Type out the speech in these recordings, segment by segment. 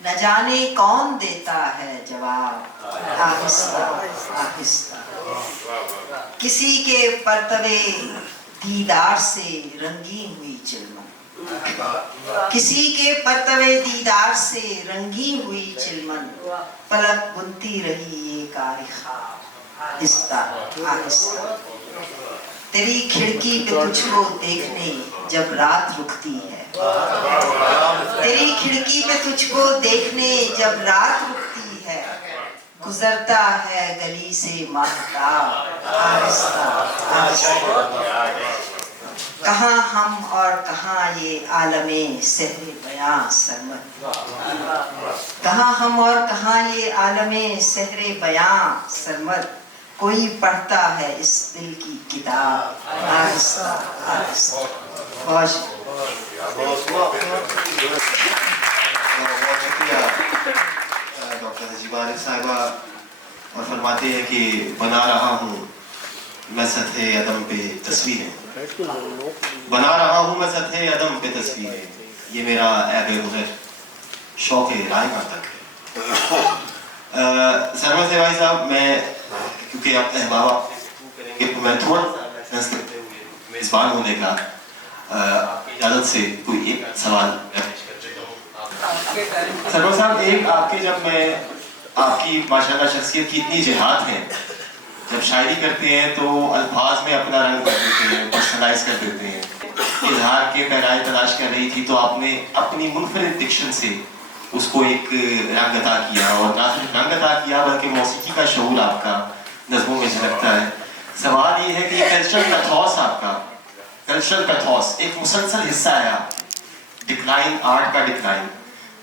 نہ جانے کون دیتا ہے جواب آہستہ آہستہ. کسی کے پرتوے دیدار سے رنگین ہوئی چلمن, کسی کے پرتوے دیدار سے رنگین ہوئی چلمن, پلک بنتی رہی ایک خواب آہستہ آہستہ. تیری کھڑکی پہ تجھ کو دیکھنے جب رات رکتی ہے, تیری کھڑکی پہ تجھ کو دیکھنے جب رات رکتی ہے, گزرتا ہے گلی سے ماہتاب آہستہ آہستہ. کہاں ہم اور کہاں یہ عالم سحر بیاں سرمد, کہاں ہم اور کہاں یہ عالم سحر بیاں سرمد, کوئی پڑھتا ہے اس دل کی کتاب آہستہ آہستہ. بہت شکریہ ڈاکٹر نجیبہ عارف صاحبہ. اور فرماتے ہیں کہ بنا رہا ہوں میں سطح عدم پہ تصویریں, بنا رہا ہوں میں سطح عدم پہ تصویریں, یہ میرا عیب گزر شوق رائے تک ہے. سرور سے بھائی صاحب, میں کیونکہ آپ احباب کریں گے تو میں تھوڑا سا کرتے ہوئے میزبان ہونے کا اجازت سے کوئی ایک سوال سرور صاحب. ایک آپ کے, جب میں آپ کی ماشاءاللہ شخصیت کی اتنی جہاد ہے, جب شاعری کرتے ہیں تو الفاظ میں اپنا رنگ کر دیتے ہیں, پرسنلائز کر دیتے ہیں, اظہار کے پیرائے تلاش کر رہی تھی تو آپ نے اپنی منفرد ڈکشن سے اس کو ایک رنگ عطا کیا, اور نہ صرف رنگ عطا کیا بلکہ موسیقی کا شعور آپ کا نظموں میں جھلکتا ہے. سوال یہ ہے کہ کلچرل پیتھوس, آپ کا کلچرل پیتھوس ایک مسلسل حصہ ہے آپ, ڈکلائن, آرٹ کا ڈکلائن,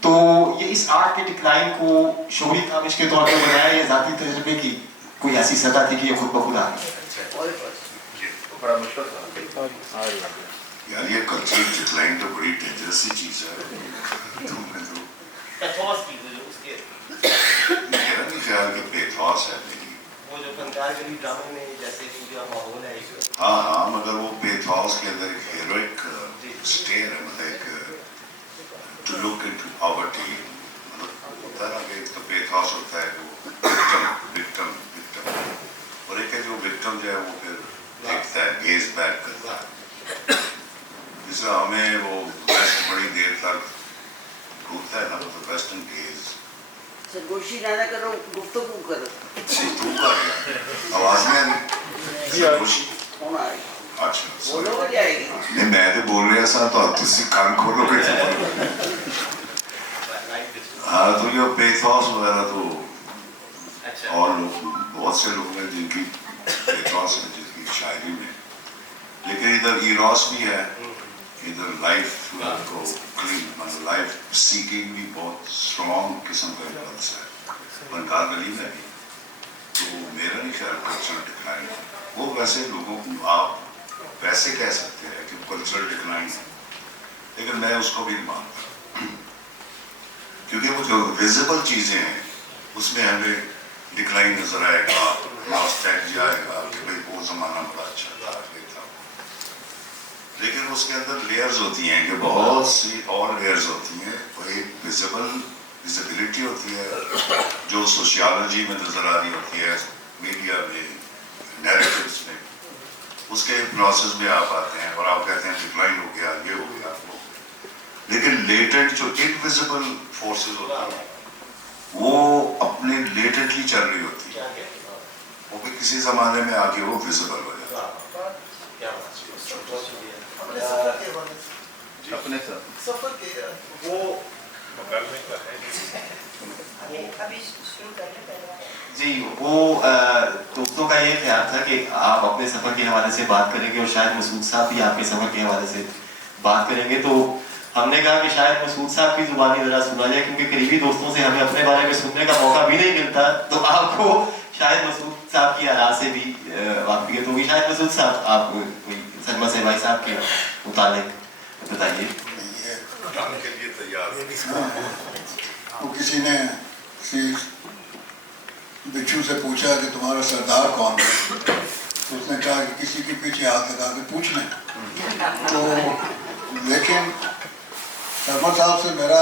تو یہ اس آرٹ کے ڈکلائن کو شعوری کاوش کے طور پر بنایا یا ذاتی تجربے کی کوئی ایسی سطح تھی کہ یہ خود بخود آ گئی؟ یار یہ کلچرل ڈکلائن تو بڑی ڈینجرس سی چیز ہے. میرا نہیں خیال کہ پیتھوس ہے میری. ہاں ہاں, مگر وہ پیتھوس کے اندر ایک ہیروئک اسٹیئر ہے, مطلب ایک ٹو لک انٹو پاورٹی, مطلب ہوتا ہے نا کہ ایک تو پیتھوس ہوتا ہے وہ وکٹم, اور ایک ہے جو وکٹم جو ہے وہ پھر دیکھتا ہے, گیز بیک کرتا ہے. جس سے ہمیں وہ ویسٹ بڑی دیر تک ڈھونڈتا ہے نا, مطلب ویسٹرن گیز. سرگوشی نہ کرو, گفتگو کرو. تو کر آواز میں سرگوشی اچھا بولو گے جائے گی. نہیں, میں تو بول رہا سا تو آپ کسی کان کھولو گے. ہاں, تو یہ پیتھوس وغیرہ تو اور لوگ, بہت سے لوگ ہیں جن کی پیتھوس ہے جن کی شاعری میں, لیکن ادھر ایروس بھی ہے, ادھر لائف کو کلین, مطلب لائف سیکنگ بھی بہت اسٹرانگ قسم کا امپلس ہے بنکار گلی میں بھی. تو میرا نہیں خیال کلچرل ڈکلائن وہ, ویسے لوگوں کو آپ ویسے کہہ سکتے ہیں کہ کلچرل ڈکلائن ہے, لیکن میں اس کو بھی نہیں مانتا, کیونکہ وہ جو ویزیبل چیزیں ہیں اس میں ہمیں ڈکلائن نظر آئے گا, ناسٹیلجیا آئے گا کہ بھائی وہ زمانہ بڑا اچھا تھا, لیکن اس کے اندر لیئرز ہوتی ہیں کہ بہت سی اور لیئرز ہوتی ہیں. وہ ایک ویزیبلٹی ہوتی ہے جو سوشیالوجی میں نظر آ رہی ہوتی ہے, میڈیا میں, نیریٹیوز میں, اس کے پروسیس میں آپ آتے ہیں اور آپ کہتے ہیں ڈکلائن ہو گیا, یہ ہو گیا, وہ. لیکن لیٹنٹ جو انویزیبل فورسز ہوتی ہیں وہ اپنے لیٹنٹلی چل رہی ہوتی ہے, وہ بھی کسی زمانے میں آگے وہ ویزیبل ہو جاتا ہے. اپنے سفر کے وہ جی, وہ دوستوں کا یہ خیال تھا کہ آپ اپنے سفر کے حوالے سے بات کریں گے اور شاید مسعود صاحب بھی آپ کے سفر کے حوالے سے بات کریں گے, تو ہم نے کہا کہ شاید مسعود صاحب کی زبانی ذرا سنا جائے, کیونکہ قریبی دوستوں سے ہمیں اپنے بارے میں سننے کا موقع بھی نہیں ملتا, تو آپ کو شاید مسعود صاحب کی آراء سے بھی واقفیت ہوگی. شاید مسعود صاحب آپ کوئی سلمہ سے بھائی صاحب کے متعلق بتائیے. جان کے لیے تیار. وہ کسی نے بچھو سے پوچھا کہ تمہارا سردار کون ہے, تو اس نے کہا کہ کسی کے پیچھے ہاتھ لگا کے پوچھ لیں. تو لیکن سرما صاحب سے میرا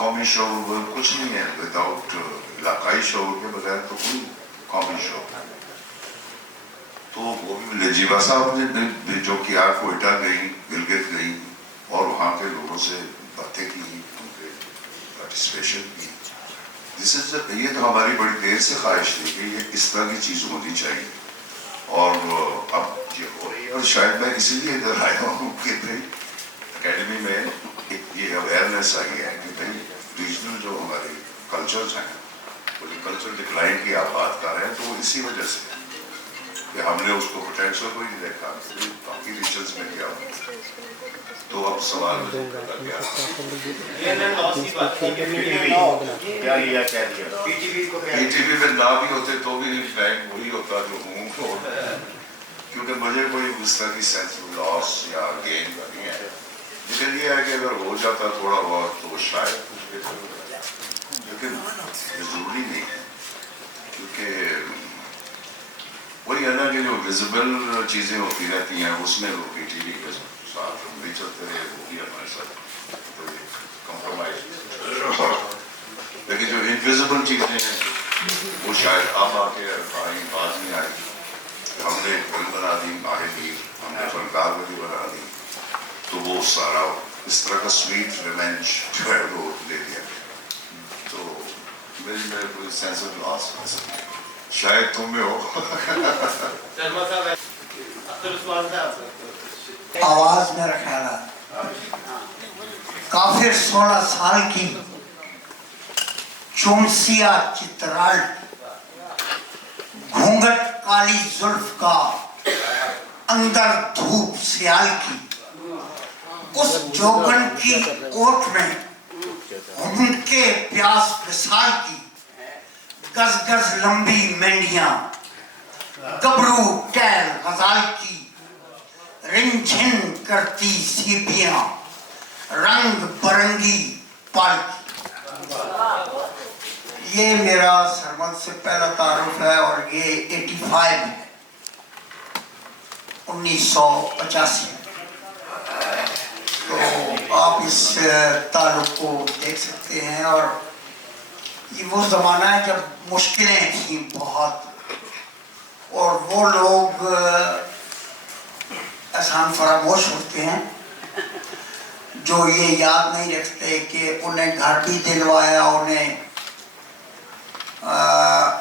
قومی شعور کچھ نہیں ہے، وداؤٹ علاقائی شعور کے بغیر تو کوئی قومی شعور ہے. تو وہ بھی لجیبا صاحب نے جو کیا، کوئٹہ گئی، گلگت گئی اور وہاں کے لوگوں سے باتیں کی، ان کے پارٹیسپیشن کی. یہ تو ہماری بڑی دیر سے خواہش تھی کہ یہ اس طرح کی چیز ہونی چاہیے، اور اب یہ ہو رہی ہے. اور شاید میں اسی لیے ادھر آیا ہوں کہ بھائی اکیڈمی میں ایک یہ اویئرنیس آئی ہے کہ بھائی ریجنل جو ہمارے کلچرز ہیں، وہ جو کلچر ڈکلائن کی آپ بات کر رہے ہیں، تو وہ اسی وجہ سے ہے کہ ہم نے اس کو پوٹینشیل کو ہی نہیں دیکھا کہ باقی ریجنز میں کیا ہو. تو اب سوال پی ٹی وی میں نہ بھی ہوتے تو بھی رینک وہی ہوتا جو ہوں، کیونکہ مجھے کوئی اس طرح کی سینس آف لاس یا گین کا نہیں ہے. لیکن یہ ہے کہ اگر ہو جاتا تھوڑا بہت تو شاید کچھ بہتر ہو جاتا، لیکن ضروری نہیں ہے. کیونکہ وہی ہے نا کہ جو ویزیبل چیزیں ہوتی رہتی ہیں اس میں وہ پی ٹی وی کے ساتھ ہم بھی چلتے رہے، وہ بھی ہمارے ساتھ کوئی کمپرومائز. لیکن جو انویزیبل چیزیں ہیں وہ شاید اب آ کے آئی، بات نہیں آئی. ہم نے فلم بنا دی، ماہر ہم نے فنکار بھی بنا دی، تو وہ سارا اس طرح کا سویٹ ریونج جو ہے وہ دے دیا. تو میرے کوئی سینس آف لاس شاید تم میں ہو. آواز میرا خیال ہے کافر 16 سال کی چونسیا چترال، گھونگھٹ کالی زلف کا، اندر دھوپ سیال کی، اس جوگن کی اوٹ میں ان کے پیاس وصال کی، گز گز لمبی مینڈیاں، گبرو ٹیل غزال کی، رن جھن کرتی سیپیاں، رنگ برنگی پال کی. یہ میرا سرمد سے پہلا تعارف ہے اور یہ 85 ہے، 1985. تو آپ اس تعلق کو دیکھ سکتے ہیں. اور یہ وہ زمانہ ہے جب مشکلیں تھیں بہت، اور وہ لوگ احسان فراموش ہوتے ہیں جو یہ یاد نہیں رکھتے کہ انہیں گھر بھی دلوایا، انہیں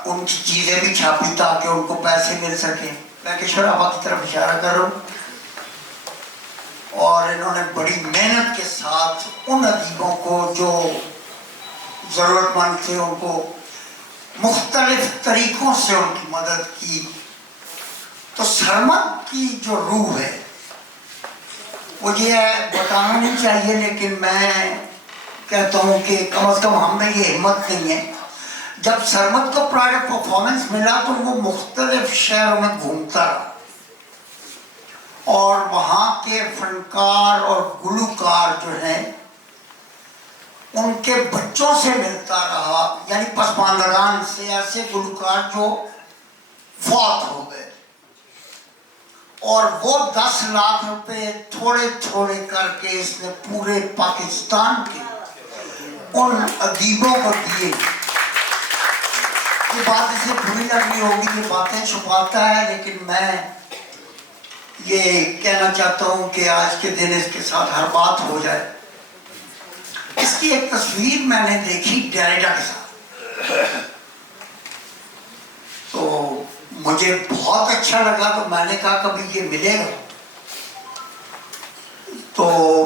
ان کی چیزیں بھی چھاپی تاکہ ان کو پیسے مل سکیں. میں کشور آباد کی طرف اشارہ کر رہا ہوں. اور انہوں نے بڑی محنت کے ساتھ ان ادیبوں کو جو ضرورت مند تھے ان کو مختلف طریقوں سے ان کی مدد کی. تو سرمد کی جو روح ہے وہ یہ بتانا نہیں چاہیے، لیکن میں کہتا ہوں کہ کم از کم ہم میں یہ ہمت نہیں ہے. جب سرمد کو پرائیویٹ پرفارمنس ملا تو وہ مختلف شہروں میں گھومتا رہا اور وہاں کے فنکار اور گلوکار جو ہیں ان کے بچوں سے ملتا رہا، یعنی پسماندگان سے، ایسے گلوکار جو فوت ہو گئے. اور وہ 10 لاکھ روپے تھوڑے تھوڑے کر کے اس نے پورے پاکستان کے ان ادیبوں کو دیے. یہ بات اسے بری لگنی ہوگی، یہ باتیں چھپاتا ہے، لیکن میں یہ کہنا چاہتا ہوں کہ آج کے دن اس کے ساتھ ہر بات ہو جائے. اس کی ایک تصویر میں نے دیکھی ڈیریڈا کے ساتھ، تو مجھے بہت اچھا لگا. تو میں نے کہا کبھی یہ ملے گا تو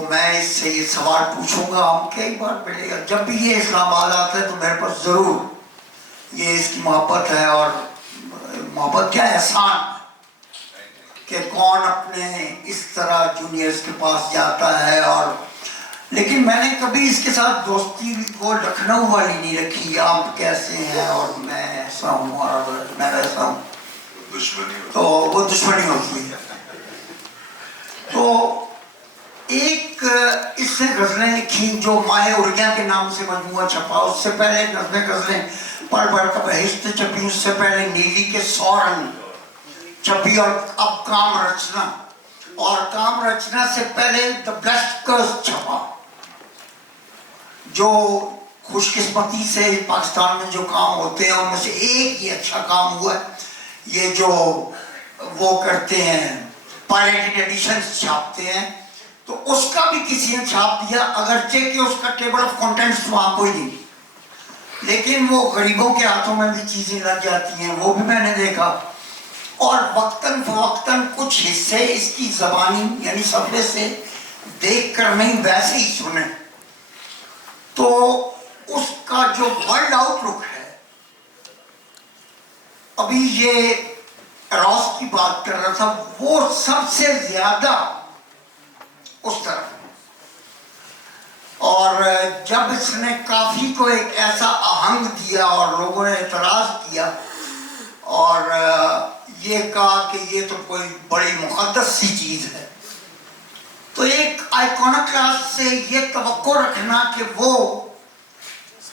میں اس سے یہ سوال پوچھوں گا، ہم کئی بار ملے گا. جب بھی یہ اسلام آباد آتا ہے تو میرے پاس ضرور یہ اس کی محبت ہے. اور محبت کیا احسان کہ کون اپنے اس طرح جونیئرز کے پاس جاتا ہے. اور لیکن میں نے کبھی اس کے ساتھ دوستی کو لکھنؤ والی نہیں رکھی، آپ کیسے ہیں اور میں ایسا ہوں اور میں ویسا ہوں، تو وہ دشمنی ہوتی ہے. تو ایک اس سے غزلیں لکھی جو ماہ ارجا کے نام سے مجموعہ چھپا، اس سے پہلے نظمیں غزلیں پڑھ پڑھ کر بہشت چھپی، اس سے پہلے نیلی کے 100 رنگ چھپی، اور اب کام رچنا، اور کام رچنا سے پہلے دا بلیسڈ کرز چھپا جو خوش قسمتی سے پاکستان میں جو کام ہوتے ہیں ان میں سے ایک ہی اچھا کام ہوا ہے، یہ جو وہ کرتے ہیں پائریٹڈ ایڈیشنز چھاپتے ہیں، تو اس کا بھی کسی نے چھاپ دیا، اگرچہ کہ اس کا ٹیبل آف کنٹینٹس وہاں کوئی نہیں، لیکن وہ غریبوں کے ہاتھوں میں بھی چیزیں لگ جاتی ہیں، وہ بھی میں نے دیکھا، اور وقتاً فوقتاً کچھ حصے اس کی زبانی یعنی صفحے سے دیکھ کر نہیں ویسے ہی سنے، تو اس کا جو ورلڈ آؤٹ لک ہے، ابھی یہ روس کی بات کر رہا تھا، وہ سب سے زیادہ اس طرف، اور جب اس نے کافی کو ایک ایسا آہنگ دیا اور لوگوں نے اعتراض کیا اور یہ کہا کہ یہ تو کوئی بڑی مقدس سی چیز ہے، تو ایک آئیکونوکلاسٹ سے یہ توقع رکھنا کہ وہ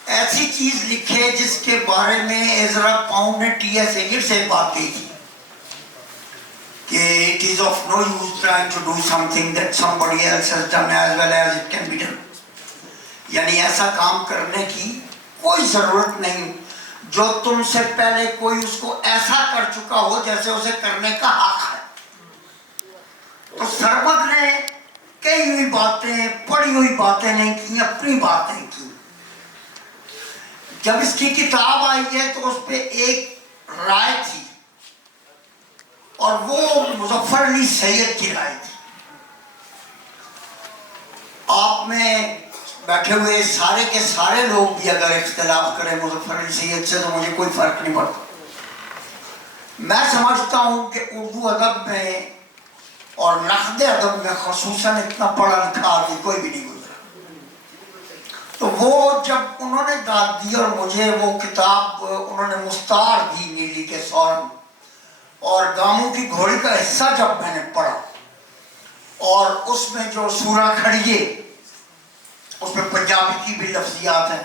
ایسی چیز لکھے جس کے بارے میں ایزرا پاؤنڈ نے ٹی ایس ایلیٹ سے بات کی تھی کہ it is of no use trying to do something that somebody else has done as well as it can be done، یعنی ایسا کام کرنے کی کوئی ضرورت نہیں جو تم سے پہلے کوئی اس کو ایسا کر چکا ہو جیسے اسے کرنے کا حق ہے۔ تو سرمد نے کئی ہوئی باتیں، پڑھی ہوئی باتیں نہیں کی، اپنی باتیں کی۔ جب اس کی کتاب آئی ہے تو اس پہ ایک رائے تھی اور وہ مظفر علی سید کی رائے تھی۔ آپ میں بیٹھے ہوئے سارے کے سارے لوگ بھی اگر اختلاف کریں مظفر علی سید سے تو مجھے کوئی فرق نہیں پڑتا۔ میں سمجھتا ہوں کہ اردو ادب میں اور نقد ادب میں خصوصاً اتنا پڑھا لکھا آدمی کوئی بھی نہیں گزرا، تو وہ جب انہوں نے داد دی اور مجھے وہ کتاب انہوں نے مستعار دی نیلی کے سور میں، اور گاموں کی گھوڑی کا حصہ جب میں نے پڑھا اور اس میں جو سورہ کھڑیے اس میں پنجابی کی بھی لفظیات ہیں،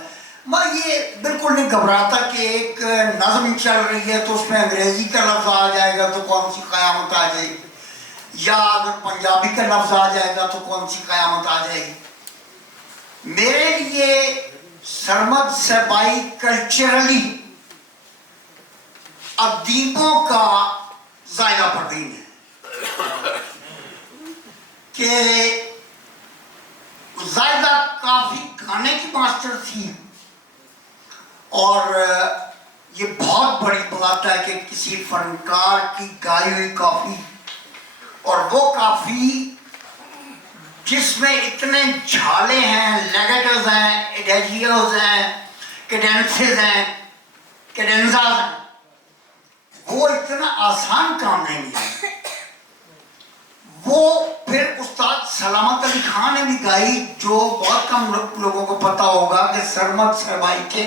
میں یہ بالکل نہیں گھبراتا کہ ایک نظم چل رہی ہے تو اس میں انگریزی کا لفظ آ جائے گا تو کون سی قیامت آ جائے گی، یا اگر پنجابی کا لفظ آ جائے گا تو کون سی قیامت آ جائے گی۔ میرے لیے سرمد صاحبائی کلچرلی ادیبوں کا ذائقہ پروین ہے کہ زائدہ کافی گانے کی ماسٹر تھی، اور یہ بہت بڑی بات ہے کہ کسی فنکار کی گائی ہوئی کافی، اور وہ کافی جس میں اتنے جھالے ہیں، لیگیٹوز ہیں، ایڈیجیوز ہیں، کیڈنسز ہیں، کیڈنزاز ہیں، وہ اتنا آسان کام نہیں ہے۔ وہ پھر استاد سلامت علی خان نے بھی گائی، جو بہت کم لوگوں کو پتا ہوگا کہ سرمد صاحبائی کے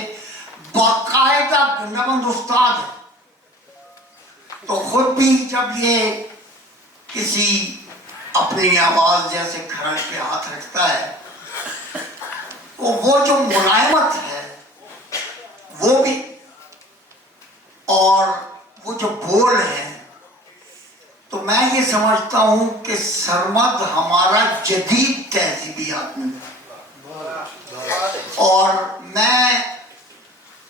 باقاعدہ گنبند استاد ہے، تو خود بھی جب یہ کسی اپنی آواز جیسے کھرش پہ ہاتھ رکھتا ہے تو وہ جو ملائمت ہے وہ بھی، اور وہ جو بول ہے، تو میں یہ سمجھتا ہوں کہ سرمد ہمارا جدید تہذیبی آدمی ہے، اور میں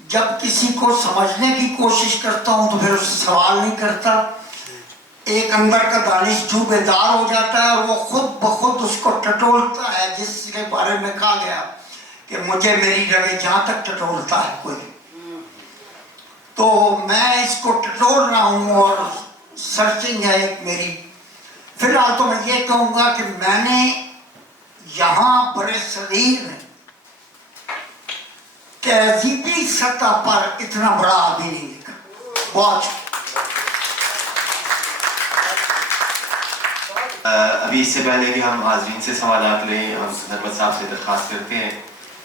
جب کسی کو سمجھنے کی کوشش کرتا ہوں تو پھر اس سے سوال نہیں کرتا، ایک اندر کا دانشجو بیدار ہو جاتا ہے اور وہ خود بخود اس کو ٹٹولتا ہے، جس کے بارے میں کہا گیا کہ مجھے میری جگہ جہاں تک ٹٹولتا ہے کوئی، تو میں اس کو ٹٹول رہا ہوں اور سرچنگ ہے ایک میری۔ فی الحال تو میں یہ کہوں گا کہ میں نے یہاں برے صغیر میں تہذیبی سطح پر اتنا بڑا آدمی نہیں دیکھا۔ بہت ابھی اس سے پہلے کہ ہم حاضرین سے سوالات لیں، ہم سرمد صاحب سے درخواست کرتے ہیں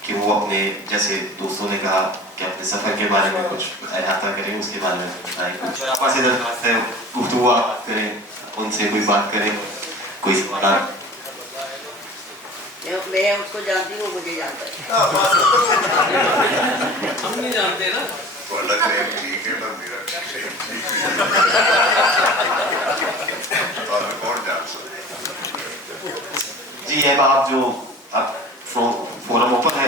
کہ وہ اپنے جیسے دوستوں نے کہا کہ اپنے سفر کے بارے میں کچھ احاطہ کریں، اس کے بارے میں بتائیں، کچھ آپ سے درخواست ہے گفتگو آپ کریں، ان سے کوئی بات کریں، کوئی سوالات۔ میں اس کو جانتی ہوں، مجھے جانتا ہے۔ ہم نہیں جانتے نا، اللہ کرے ٹھیک ہے، پر میرا کون جان سکتا۔ جی اب آپ جو اب فورم اوپن ہے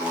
2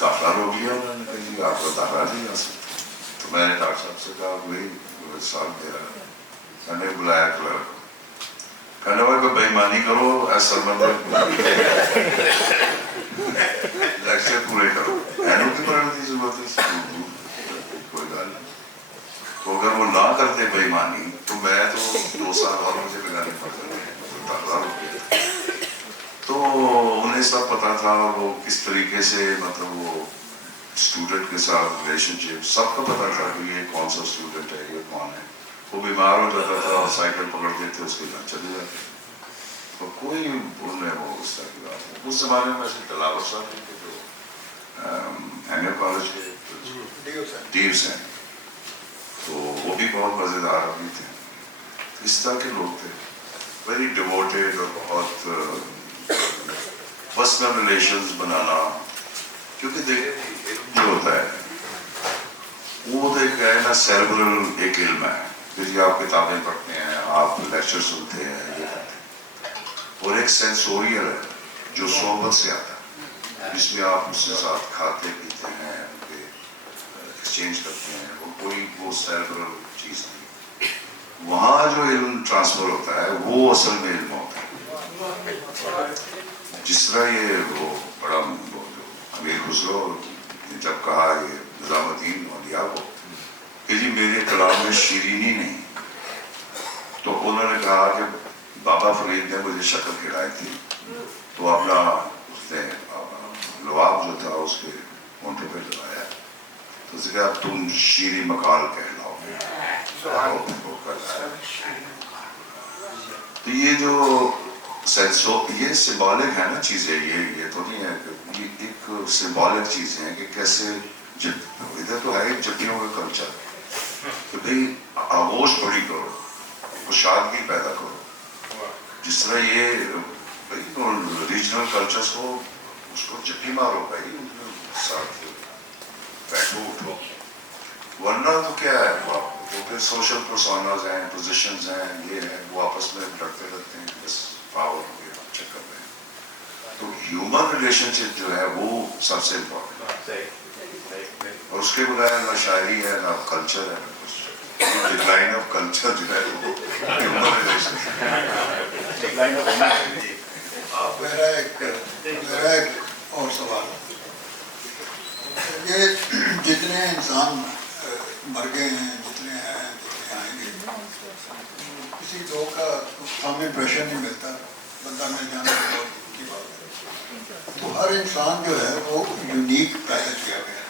داخلہ روک لیا انہوں نے کہا جی آپ کو داخلہ نہیں آ سکتا. تو میں نے ڈاکٹر صاحب سے کہا وہی سال میرا, میں نے بلایا کلرک کو, کہنے لگا کہ بےایمانی کرو ایسا لیکچر پورے کرو, اینو کی پڑھنے کی ضرورت ہے, کوئی گل نہیں. تو اگر وہ نہ کرتے بےایمانی تو میں تو 2 سال اور مجھے لگانے پڑتے داخلہ روک گیا. تو انہیں سب پتا تھا وہ کس طریقے سے مطلب وہ اسٹوڈنٹ کے ساتھ ریلیشن شپ سب کو پتا تھا کہ یہ کون سا اسٹوڈنٹ ہے, یہ کون ہے. وہ بیمار ہو جاتا تھا اور سائیکل پکڑتے تھے اس کے گھر چلے جاتے. تو کوئی انہیں وہ اس طرح کی بات ہے. اس زمانے میں ایسے تلاوت صاحب تھے جو ایم اے کالج کے ڈیوس ہیں, تو وہ بھی بہت مزیدار آدمی تھے. اس طرح کے لوگ تھے, ویری ڈیووٹیڈ اور بہت پرسنل ریلیشنز بنانا. کیونکہ دیکھیں جو ہوتا ہے وہ تو ایک ہے نا سیریبرل ایک علم ہے. پھر آپ کتابیں پڑھتے ہیں, آپ لیکچر سنتے ہیں, یہ کرتے ہیں. اور ایک سینسوریل ہے جو صحبت سے آتا ہے, جس میں آپ اس کے ساتھ کھاتے پیتے ہیں, ایکسچینج کرتے ہیں. وہ کوئی وہ سیریبرل چیز نہیں. وہاں جو علم ٹرانسفر ہوتا ہے وہ اصل میں علم ہوتا ہے. جس طرح یہ وہ بڑا امیر خسرو نے جب کہا یہ نظام الدین اولیاء کو کہ جی میرے کلام میں شیرینی نہیں, تو انہوں نے کہا کہ بابا فرید نے مجھے شکل کھلائی تھی, تو اپنا اس نے لواب جو تھا اس کے ہونٹوں پہ لگایا, تو اس نے کہا تم شیریں مقال کہلاؤ. تو یہ جو یہ سمبولک ہے نا چیزیں, یہ تو نہیں ہے کہ یہ ایک سمبولک چیزیں ہیں کہ کیسے ادھر تو ہے جتیوں کا کلچر کہ بھئی آغوش بڑی کرو, خوشحالگی پیدا کرو. جس طرح یہ ریجنل کلچرز کو اس کو جپی مارو بھائی, ان کے ساتھ بیٹھو اٹھو. ورنہ تو کیا ہے وہ پھر سوشل پرسوناز ہیں, پوزیشنز ہیں, یہ ہے, وہ آپس میں لڑتے رہتے ہیں بس پاور کے چکر میں. تو ہیومن ریلیشن شپ جو ہے وہ سب سے امپورٹنٹ ہے, اور اس کے بغیر نہ شاعری ہے نہ کلچر ہے. ڈکلائن آف کلچر جو ہے وہ ہیومن ریلیشن شپ. میرا ایک اور سوال, یہ جتنے انسان مر گئے ہیں, جتنے ہیں, جتنے آئیں گے, کسی دو کا ہمیں پریشر نہیں ملتا, بندہ مل جانا بہت کی بات ہے. تو ہر انسان جو ہے وہ یونیک پیدا کیا گیا ہے,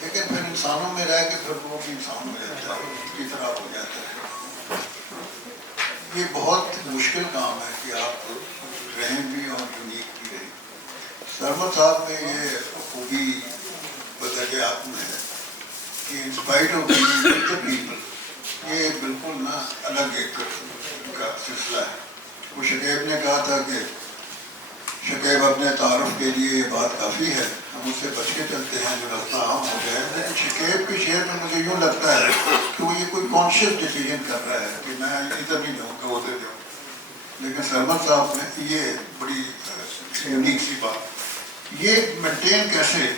لیکن پھر انسانوں میں رہ کے پھر وہ بھی انسان ہو جاتا ہے, اس کی طرح ہو جاتا ہے. یہ بہت مشکل کام ہے کہ آپ رہیں بھی اور یونیک بھی رہیں. سرمد صاحب میں یہ خوبی بدلیات میں ہے کہ انسپائٹ آف پیپل, یہ بالکل نا الگ ایک کا سلسلہ ہے. وہ شکیب نے کہا تھا کہ شکیب اپنے تعارف کے لیے یہ بات کافی ہے, ہم اس سے بچ کے چلتے ہیں جو رستہ عام ہو جائے. لیکن شکیب کے شعر میں مجھے یوں لگتا ہے کہ وہ یہ کوئی کانشیس ڈیسیجن کر رہا ہے کہ میں ادھر نہیں جاؤں گا ادھر جاؤں. لیکن سرمد صاحب میں یہ بڑی یونیک سی بات, یہ مینٹین کیسے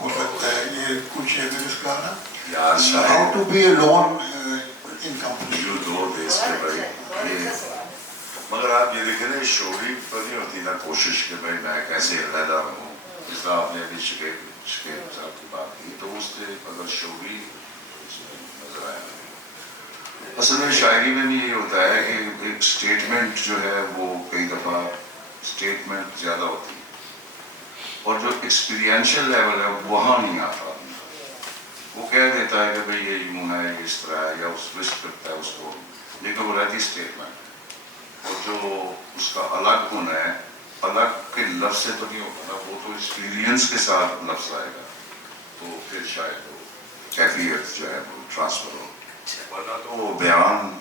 ہو سکتا ہے, یہ کچھ ہے اس کا نا how to be alone in company. جو دو دیس کے بھائی یہ, مگر آپ یہ دیکھیں نا شعوری تو نہیں ہوتی نا کوشش کہ بھائی میں کیسے علیحدہ رہوں. جس طرح آپ نے ابھی شکیب صاحب کی بات کی, تو اس سے اگر شعوری نظر آیا. اصل میں شاعری میں بھی یہ ہوتا ہے کہ ایک اسٹیٹمنٹ جو ہے وہ کئی دفعہ اسٹیٹمنٹ زیادہ ہوتی ہے, اور جو ایکسپیرینشل لیول ہے وہاں نہیں آتا. وہ کہہ دیتا ہے کہ بھئی یہ یوں ہے, یہ اس طرح ہے, یا اس لسٹ کرتا ہے اس کو, لیکن وہ رہتی اسٹیٹمنٹ. اور جو اس کا الگ ہونا ہے, الگ کے لفظ سے تو نہیں ہوگا نا, وہ تو ایکسپیرینس کے ساتھ لفظ آئے گا, تو پھر شاید وہ کیفیت جو ہے وہ ٹرانسفر ہو. ورنہ تو وہ بیان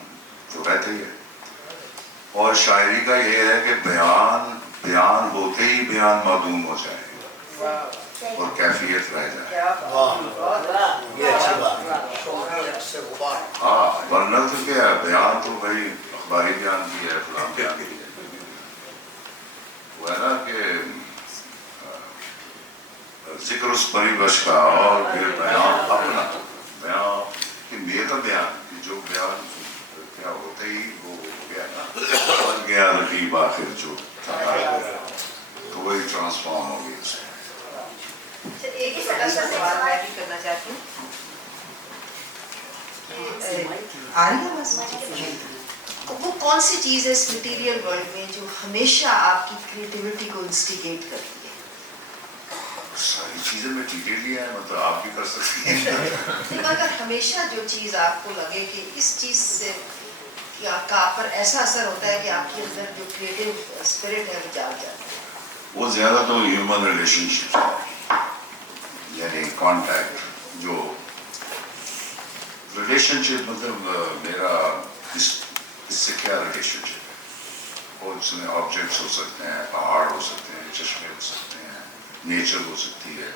تو رہتے ہی ہے. اور شاعری کا یہ ہے کہ بیان ہوتے ہی بیان معدوم ہو جائے اور کیفیت رہ جائے. ہاں, ورنہ تو کیا ہے, بیان تو بھائی اخباری بیان بھی ہے, فلاں بیان بھی ہے. وہ ہے نا کہ کا بیان کہ جو بیان کیا ہوتے ہی وہ ہو گیا نا, بن گیا رقیب آخر جو تھا تو وہی ٹرانسفارم ہو گئی اس میں. ایک چھوٹا سا سوال میں بھی کرنا چاہتی ہوں. آ رہی ہے بس, وہ کون سی چیز ہے اس مٹیریل ورلڈ میں جو ہمیشہ آپ کی کریٹیوٹی کو انسٹیگیٹ کرتی ہے؟ ساری چیزیں میٹیریل ہیں, مطلب آپ بھی کر سکتی ہیں. اگر ہمیشہ جو چیز آپ کو لگے کہ اس چیز سے کہ آپ پر ایسا اثر ہوتا ہے کہ آپ کے اندر جو کریٹیو اسپرٹ ہے وہ جاگ جاتا ہے. وہ زیادہ تو ہیومن ریلیشن شپ ہے, یعنی کانٹیکٹ. جو ریلیشن شپ مطلب میرا اس سے کیا ریلیشن شپ ہے, اور اس میں آبجیکٹس ہو سکتے ہیں, پہاڑ ہو سکتے ہیں, چشمے ہو سکتے ہیں, نیچر ہو سکتی ہے,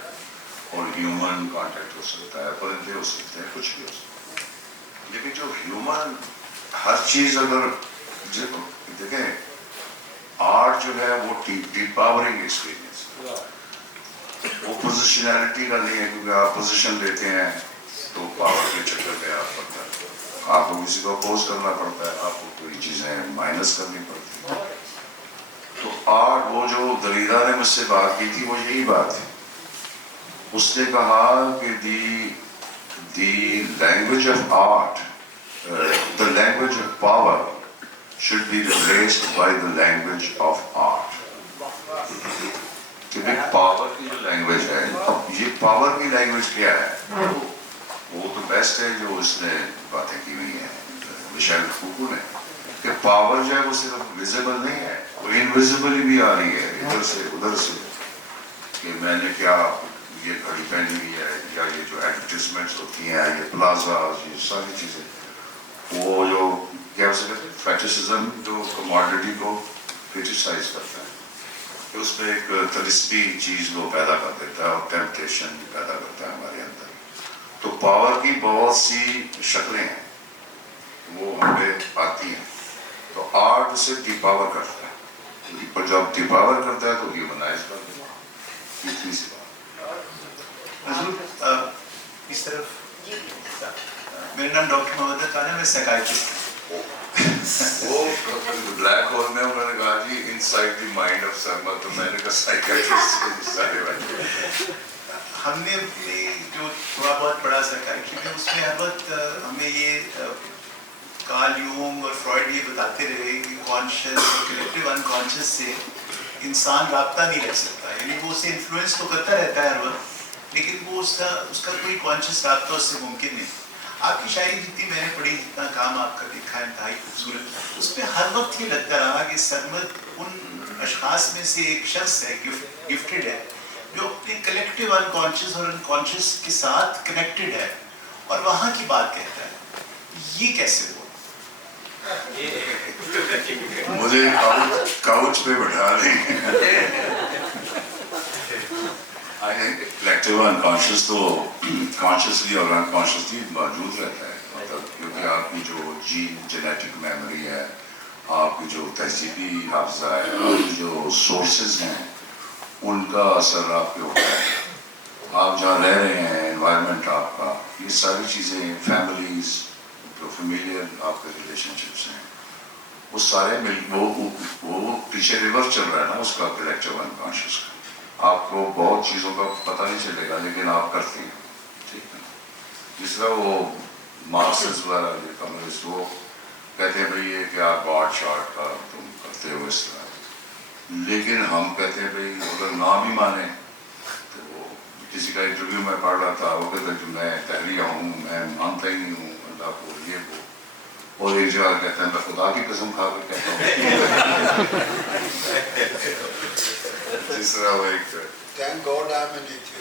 اور ہیومن کانٹیکٹ ہو سکتا ہے, پرندے ہو سکتے ہیں, کچھ بھی ہو سکتا ہے. لیکن جو ہیومن ہر چیز اگر دیکھیں, آرٹ جو ہے وہ ڈی پاورنگ ایکسپیرینس, وہ پوزیشنلٹی کا نہیں ہے, کیونکہ آپ پوزیشن لیتے ہیں تو پاور کے چکر میں آپ پڑتا ہے, آپ کو کسی کو اپوز کرنا پڑتا ہے, آپ کو کوئی چیزیں مائنس کرنی پڑتی ہیں. تو آرٹ, وہ جو دریدہ نے مجھ سے بات کی تھی وہ یہی بات ہے. اس نے کہا کہ the language of art, the language of power should be replaced by the language of art. کہ پاور کی جو لینگویج ہے, اب یہ پاور کی لینگویج کیا ہے, وہ تو بیسٹ ہے جو اس نے باتیں کی ہوئی ہیں مشیل فوکو نے, کہ پاور جو ہے وہ صرف ویزیبل نہیں ہے, وہ انویزیبلی بھی آ رہی ہے ادھر سے ادھر سے, کہ میں نے کیا یہ گھڑی پہنی ہوئی ہے, یا یہ جو ایڈورٹیزمنٹس ہوتی ہیں, یہ پلازا, یہ ساری چیزیں, وہ جو کیا فیٹیسزم جو کموڈٹی کو کریٹیسائز کرتا ہے, کہ اس میں ایک تلسمی چیز وہ پیدا کر دیتا ہے, اور ٹیمپٹیشن بھی پیدا کرتا ہے ہمارے اندر. تو پاور کی بہت سی شکلیں ہیں, وہ ہمیں آتی ہیں. تو آرٹ اسے ڈی پاور کرتا ہے, اور جب ڈی پاور کرتا ہے تو ہیومنائز کر دیتا ہے. اتنی سی بات. حضور اس طرف, میرا نام ڈاکٹر محمد خان ہے, میں سائیکائٹرسٹ ہوں. وہ بلیک ہول میں انہوں نے کہا جی ان سائڈ دی مائنڈ آف سرما, تو میں نے کہا سائیکائٹرسٹ سارے بات. ہم نے اپنے جو تھوڑا بہت پڑھا سائیکائٹری میں, اس میں ہر وقت ہمیں یہ کارل یونگ اور فرائڈ یہ بتاتے رہے کہ کانشیس اور کلیکٹیو انکانشیس سے انسان رابطہ نہیں رکھ سکتا, یعنی وہ اسے انفلوئنس تو کرتا رہتا ہے ہر وقت, لیکن وہ اس کا کوئی کانشیس رابطہ اس سے ممکن نہیں. آپ کی شاعری جتنی میں نے پڑھی, جتنا کام آپ کا دیکھا ہے, انتہائی خوبصورت. اس میں ہر وقت یہ لگتا رہا کہ سرمد ان اشخاص میں سے ایک شخص ہے, گفٹڈ ہے, جو اپنے کلیکٹیو انکانشیس اور انکانشیس کے ساتھ کنیکٹڈ ہے, اور وہاں کی بات کہتا ہے. یہ کیسے ہوا؟ مجھے کاؤچ پہ بٹھا رہے ہیں. کلیکٹیو انکانشیس تو کانشیسلی اور انکانشیسلی موجود رہتا ہے, مطلب کیونکہ آپ کی جو جینیٹک میموری ہے, آپ کی جو تہذیبی حافظہ ہے, آپ کی جو سورسز ہیں, ان کا اثر آپ پہ ہوتا ہے. آپ جہاں رہ رہے ہیں, انوائرمنٹ آپ کا, یہ ساری چیزیں, فیملیز, جو فیملیئر آپ کے ریلیشن شپس ہیں, وہ سارے مل وہ پیچھے ریورس چل رہا ہے نا اس کا کلیکٹیو انکانشیس کا. آپ کو بہت چیزوں کا پتہ نہیں چلے گا, لیکن آپ کرتے ہیں. ٹھیک ہے, جس طرح وہ مارکسسٹ وغیرہ یہ کمیونسٹ وہ کہتے ہیں بھائی یہ کیا گاڈ شارٹ کا تم کرتے ہو اس طرح, لیکن ہم کہتے ہیں بھائی اگر نام ہی مانیں. تو وہ کسی کا انٹرویو میں پڑھ رہا تھا, وہ کہتا کہ میں تحریہ ہوں, میں مانتا ہی نہیں ہوں اللہ کو, یہ وہ, اور ایک جگہ کہتا ہے میں خدا کی قسم کھا کے کہتا ہوں. جس طرح وہ ایک Thank God I'm an atheist.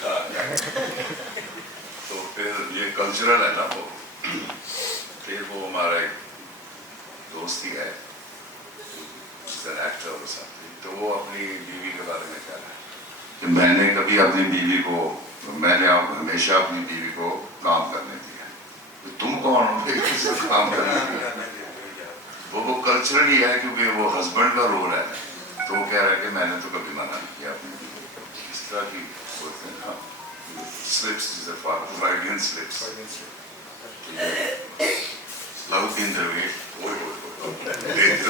تو پھر یہ کلچرل ہے نا وہ. پھر وہ ہمارا ایک دوست ہی ہے ایکٹر اور ساتھ, تو وہ اپنی بیوی کے بارے میں کہہ رہا ہے کہ میں نے کبھی اپنی بیوی کو, میں نے ہمیشہ اپنی بیوی کو کام کرنے دیا. تم کون ہو کام کرنے دیا؟ وہ کلچرل ہی ہے, کیونکہ وہ ہسبینڈ کا رول ہے. تو وہ کہہ رہا ہے کہ میں نے تو کبھی منع نہیں کیا اپنی بیوی کو. اس طرح کی بولتے ہیں سلپس, فائڈین سلپس.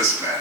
businessman.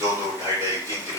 2-2, 2.5, 3-3